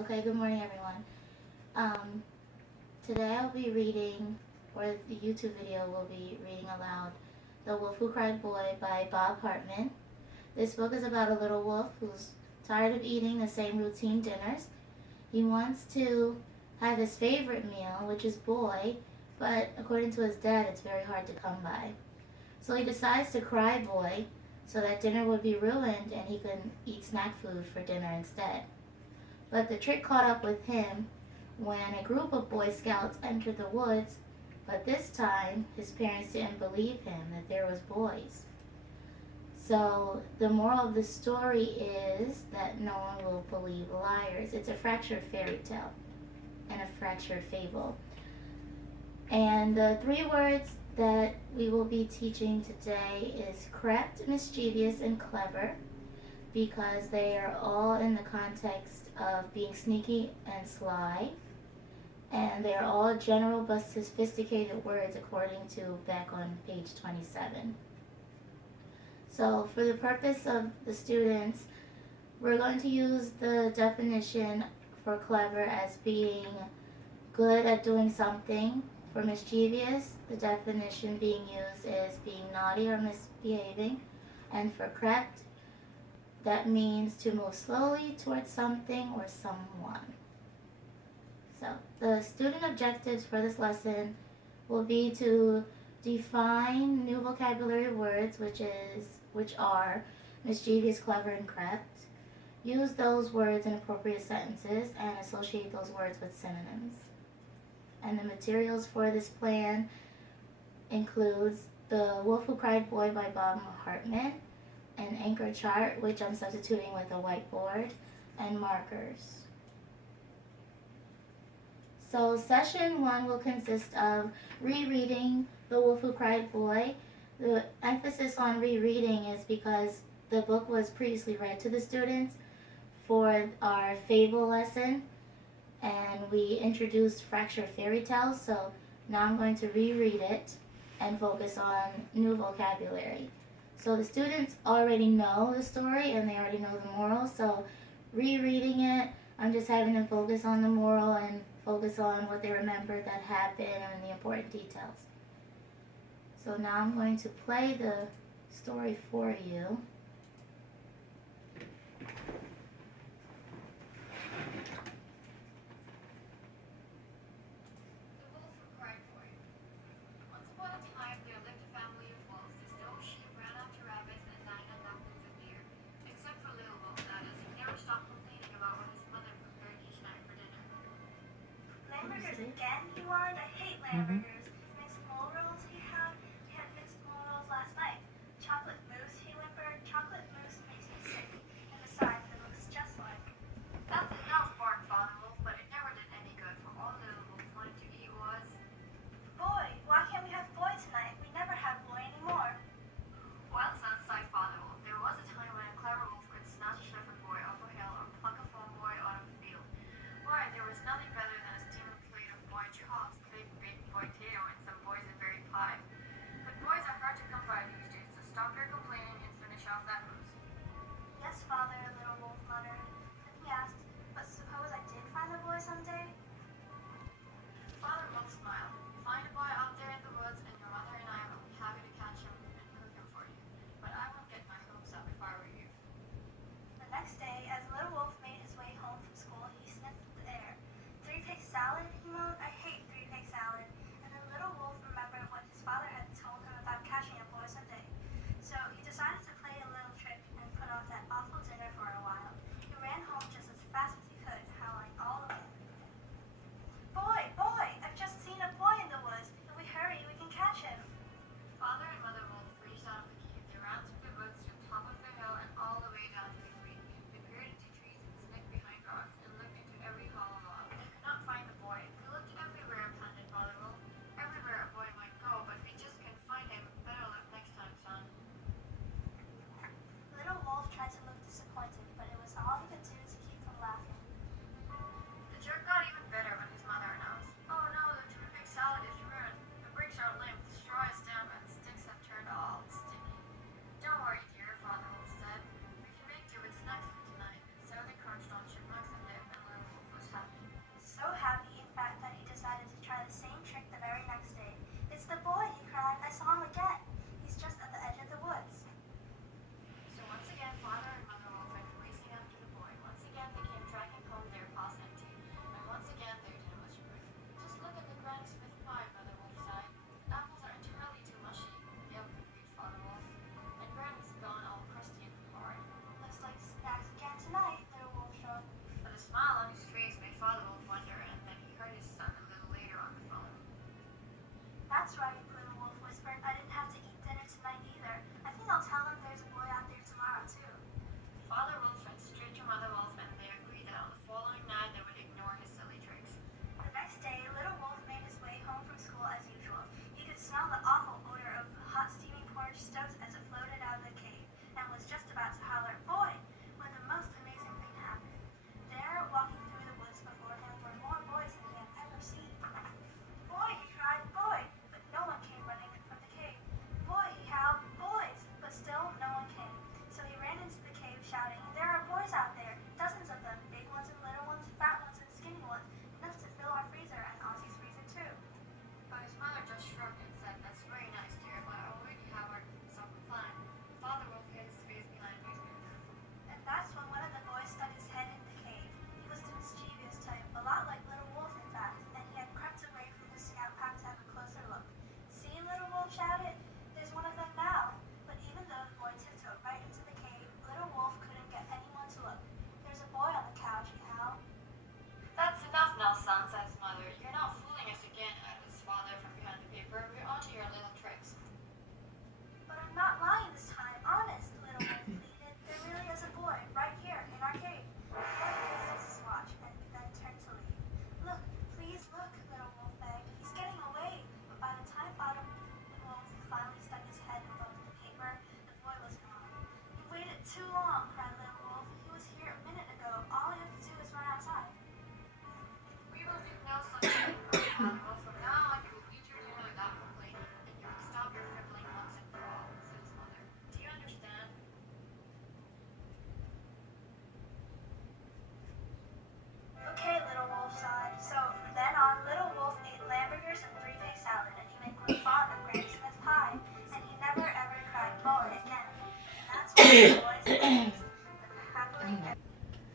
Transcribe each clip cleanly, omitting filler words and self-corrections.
Okay, good morning everyone. Um, Today I'll be reading, or the YouTube video will be reading aloud, The Wolf Who Cried Boy by Bob Hartman. This book is about a little wolf who's tired of eating the same routine dinners. He wants to have his favorite meal, which is boy, but according to his dad, it's very hard to come by. So he decides to cry boy so that dinner would be ruined and he can eat snack food for dinner instead. But the trick caught up with him when a group of Boy Scouts entered the woods, but this time his parents didn't believe him that there was boys. So the moral of the story is that no one will believe liars. It's a fractured fairy tale and a fractured fable. And the three words that we will be teaching today is crept, mischievous, and clever, because they are all in the context of being sneaky and sly, and they are all general but sophisticated words according to back on page 27. So for the purpose of the students, we're going to use the definition for clever as being good at doing something. For mischievous, the definition being used is being naughty or misbehaving. And for crept, that means to move slowly towards something or someone. So the student objectives for this lesson will be to define new vocabulary words, which are mischievous, clever, and crept. Use those words in appropriate sentences and associate those words with synonyms. And the materials for this plan includes The Wolf Who Cried Boy by Bob Hartman, an anchor chart, which I'm substituting with a whiteboard, and markers. So session 1 will consist of rereading The Wolf Who Cried Boy. The emphasis on rereading is because the book was previously read to the students for our fable lesson, and we introduced fractured fairy tales, so now I'm going to reread it and focus on new vocabulary. So the students already know the story and they already know the moral, so rereading it, I'm just having them focus on the moral and focus on what they remember that happened and the important details. So now I'm going to play the story for you. Hamburgers again, you want? I hate hamburgers. Minced rolls he had minced rolls last night. Chocolate mousse, he whimpered. Chocolate mousse makes me sick. And besides, it looks just like. That's enough, barked Father Wolf, but it never did any good, for all Little Wolf wanted to eat was... Boy, why can't we have boy tonight? We never have boy anymore. Well, son, sighed Father Wolf, there was a time when a clever wolf could snatch a shepherd boy off a hill or pluck a farm boy out of a field. Why, there was nothing better than a steaming plate of boy chops, big boy tail.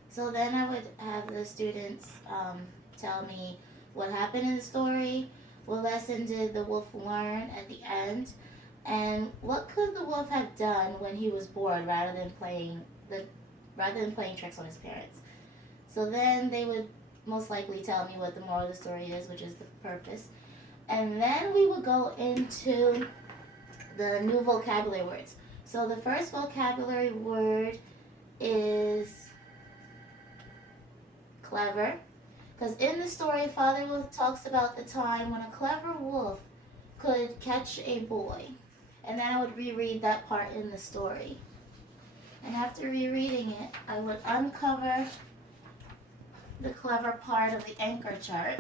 So then I would have the students tell me what happened in the story, what lesson did the wolf learn at the end, and what could the wolf have done when he was bored rather than playing tricks on his parents. So then they would most likely tell me what the moral of the story is, which is the purpose. And then we would go into the new vocabulary words. So the first vocabulary word is clever. Because in the story, Father Wolf talks about the time when a clever wolf could catch a boy. And then I would reread that part in the story. And after rereading it, I would uncover the clever part of the anchor chart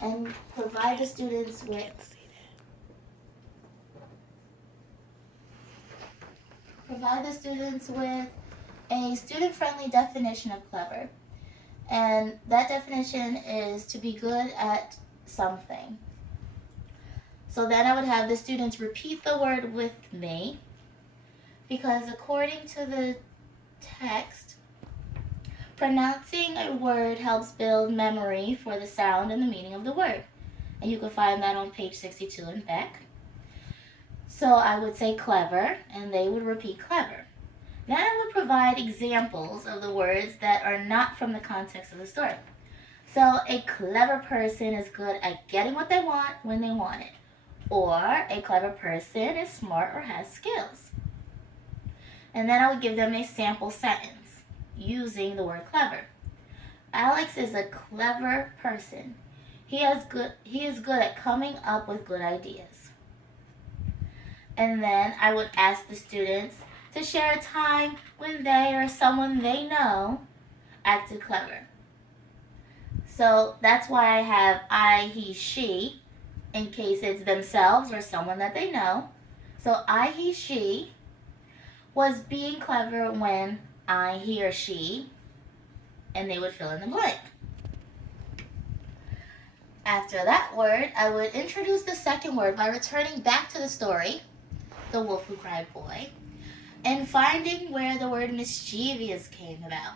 and provide the students with a student-friendly definition of clever. And that definition is to be good at something. So then I would have the students repeat the word with me, because according to the text, pronouncing a word helps build memory for the sound and the meaning of the word. And you can find that on page 62 in Beck. So I would say clever, and they would repeat clever. Then I would provide examples of the words that are not from the context of the story. So a clever person is good at getting what they want when they want it. Or a clever person is smart or has skills. And then I would give them a sample sentence using the word clever. Alex is a clever person. He is good at coming up with good ideas. And then I would ask the students to share a time when they or someone they know acted clever. So that's why I have I, he, she, in case it's themselves or someone that they know. So I, he, she was being clever when I, he, or she, and they would fill in the blank. After that word, I would introduce the second word by returning back to the story, The Wolf Who Cried Boy, and finding where the word mischievous came about.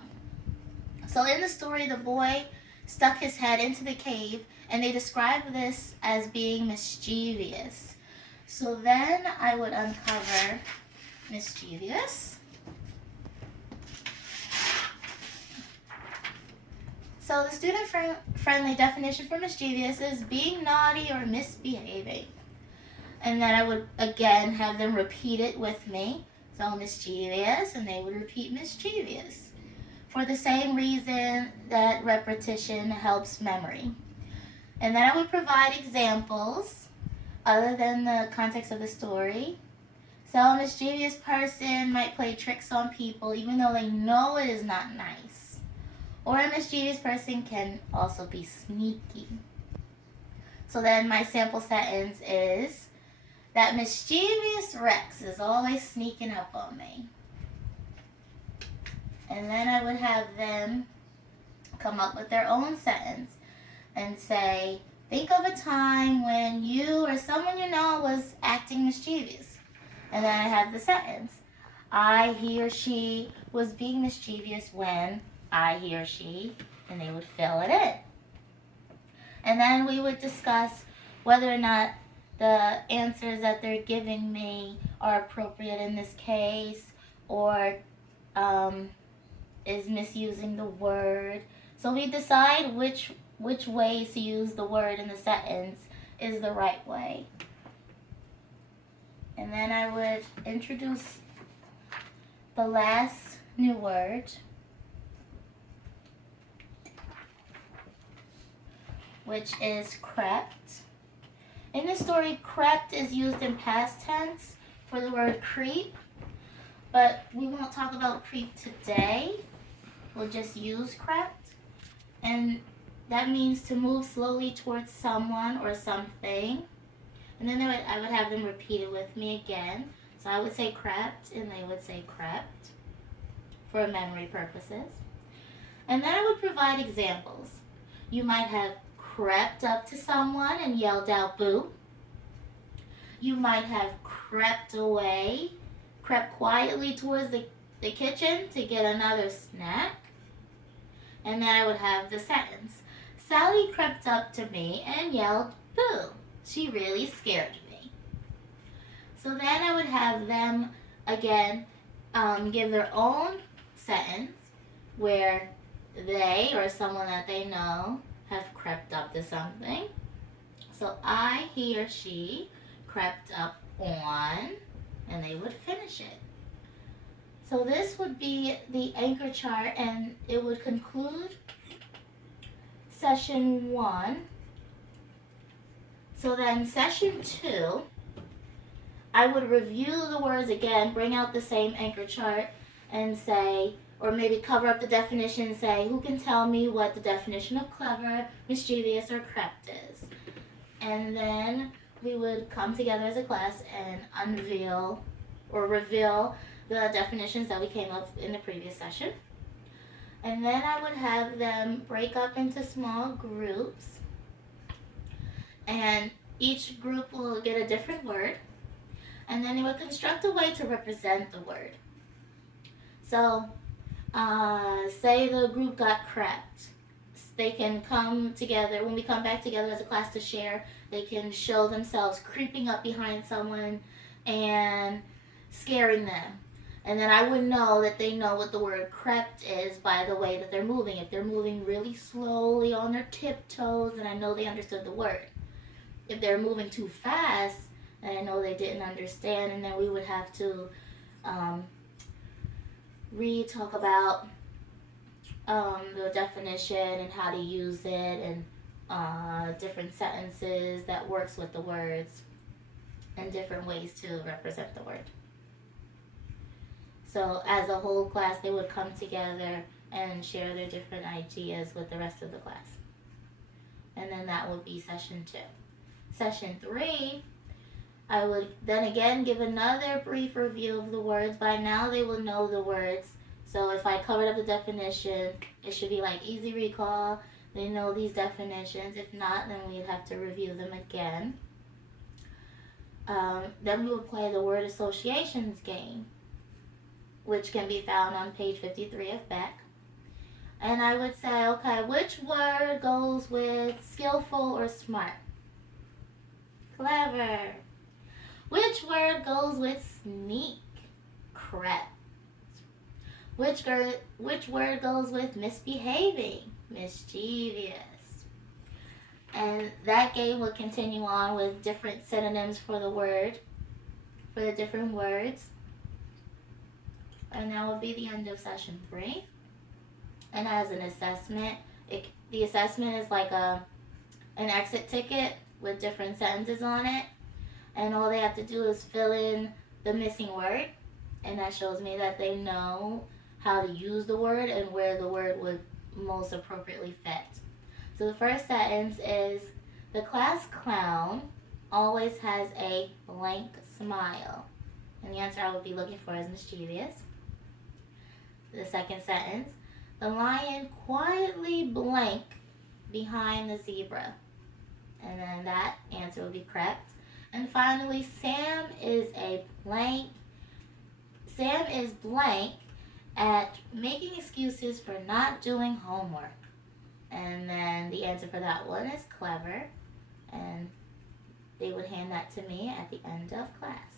So in the story, the boy stuck his head into the cave, and they describe this as being mischievous. So then I would uncover mischievous. So the student-friendly definition for mischievous is being naughty or misbehaving. And then I would again have them repeat it with me. So mischievous, and they would repeat mischievous, for the same reason that repetition helps memory. And then I would provide examples other than the context of the story. So a mischievous person might play tricks on people even though they know it is not nice. Or a mischievous person can also be sneaky. So then my sample sentence is, that mischievous Rex is always sneaking up on me. And then I would have them come up with their own sentence and say, think of a time when you or someone you know was acting mischievous. And then I have the sentence, I, he, or she was being mischievous when I, he, or she, and they would fill it in. And then we would discuss whether or not the answers that they're giving me are appropriate in this case, or is misusing the word. So we decide which way to use the word in the sentence is the right way. And then I would introduce the last new word, which is crept. In this story, crept is used in past tense for the word creep, but we won't talk about creep today. We'll just use crept, and that means to move slowly towards someone or something. And then I would have them repeat it with me again. So I would say crept, and they would say crept for memory purposes. And then I would provide examples. You might have crept up to someone and yelled out, boo. You might have crept away crept quietly towards the kitchen to get another snack. And then I would have the sentence. Sally crept up to me and yelled, boo. She really scared me. So then I would have them again give their own sentence where they or someone that they know have crept up to something. So I, he, or she crept up on, and they would finish it. So this would be the anchor chart, and it would conclude session 1. So then session 2, I would review the words again, bring out the same anchor chart, and say, or maybe cover up the definition and say, who can tell me what the definition of clever, mischievous, or crept is? And then we would come together as a class and unveil or reveal the definitions that we came up in the previous session. And then I would have them break up into small groups, and each group will get a different word, and then they would construct a way to represent the word. So say the group got crept. They can come together, when we come back together as a class to share, they can show themselves creeping up behind someone and scaring them. And then I would know that they know what the word crept is by the way that they're moving. If they're moving really slowly on their tiptoes, then I know they understood the word. If they're moving too fast, then I know they didn't understand, and then we would have to talk about the definition and how to use it, and different sentences that works with the words, and different ways to represent the word. So as a whole class, they would come together and share their different ideas with the rest of the class. And then that would be session 2. Session 3, I would then again give another brief review of the words. By now they will know the words. So if I covered up the definition, it should be like easy recall. They know these definitions. If not, then we'd have to review them again. Then we would play the word associations game, which can be found on page 53 of Beck. And I would say, okay, which word goes with skillful or smart? Clever. Which word goes with sneak? Crept. Which word goes with misbehaving? Mischievous. And that game will continue on with different synonyms for the word, for the different words. And that will be the end of session 3. And as an assessment, the assessment is like an exit ticket with different sentences on it. And all they have to do is fill in the missing word. And that shows me that they know how to use the word and where the word would most appropriately fit. So the first sentence is, the class clown always has a blank smile. And the answer I would be looking for is mischievous. The second sentence, the lion quietly blank behind the zebra. And then that answer would be correct. And finally, Sam is blank at making excuses for not doing homework. And then the answer for that one is clever. And they would hand that to me at the end of class.